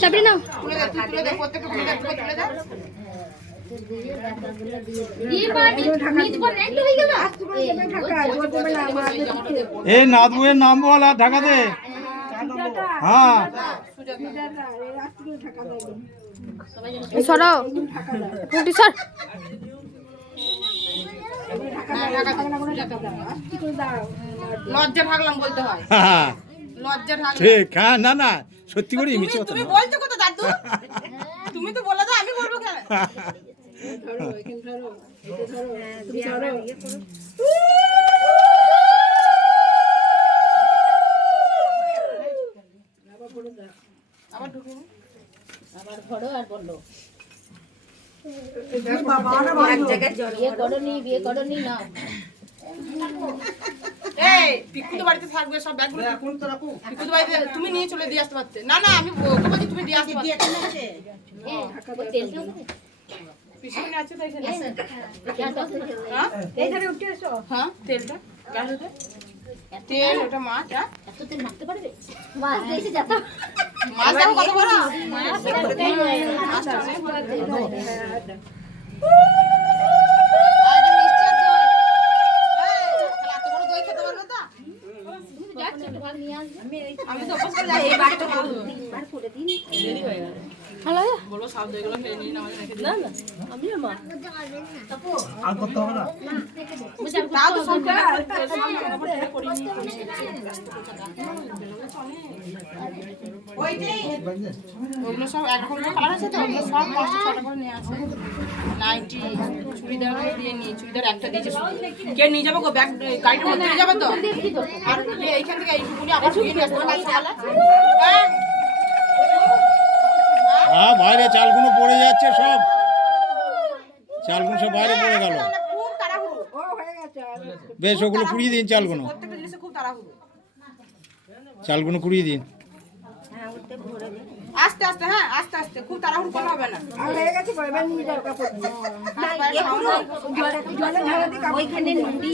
চাপড়ি নাও এই নাদবুয়ের নাম বল আর ঢাকা দে। হ্যাঁ সরাও পুটি সর লজ্জা থাকলাম বলতে হয়, লজ্জা থাকলাম। ঠিক। হ্যাঁ না না সত্যি করে মিছে কথা তুমি না। বলছো কত দাদু, তুমি তো বলে দাও, আমি বলবো কেন? আবার ঢুকে আবার ঘরো আর বললো বিয়ে করনি না। এই পিকু তো বাড়িতে থাকবে, সব ব্যাগগুলো পিকু তো বাড়িতে, তুমি নিয়ে চলে দিয়ে আসতে পারতে। না না আমি ওকে বলছি তুমি দিয়ে আসতে পারতে। পিছনে আছে তো এখানে। হ্যাঁ এইখানে উঠে এসো। হ্যাঁ তেলটা গাড়িতে তেল, ওটা মাছ। এত তেল মাখতে পারবে? মাছ দেখে যেত, মাছ দাম কত বড়? আমি তো অভ্যাস করে যাই, এই বাড়িটা দেরি হয়ে গেল। হ্যালো বলবো সব দইগুলো খেয়ে নিন, আমাদের রেখে দিন। না না আমি আর মা আর করতে হবে না। তাও তো সব ওইগুলো সব একরকম কালার আছে তো, ওগুলো সব 5-6টা করে নিয়ে আসে। নাইটি, চুড়িদার দিয়ে নিয়ে, চুড়িদার একটা দিয়েছে শুধু। কে নিয়ে যাবে গো? ব্যাগ গাড়ির মধ্যে নিয়ে যাবে তো? আর এইখান থেকে এইটুকুনি আবার ধুয়ে নিয়ে আসতে হবে সকালে। হ্যাঁ হ্যাঁ বাইরে চালগুলো পড়ে যাচ্ছে, সব চালগুলো সব বাইরে পড়ে গেল। খুব তাড়াহুড়ো, বেশ ওগুলো কুড়িয়ে দিন, চালগুলো প্রত্যেকটা জিনিসে খুব তাড়াহুড়ো। চালগুলো কুড়িয়ে দিন। আস্তে আস্তে, হ্যাঁ আস্তে আস্তে, খুব তাড়াহুড়ো করা হবে না। ওইখানে নুড়ি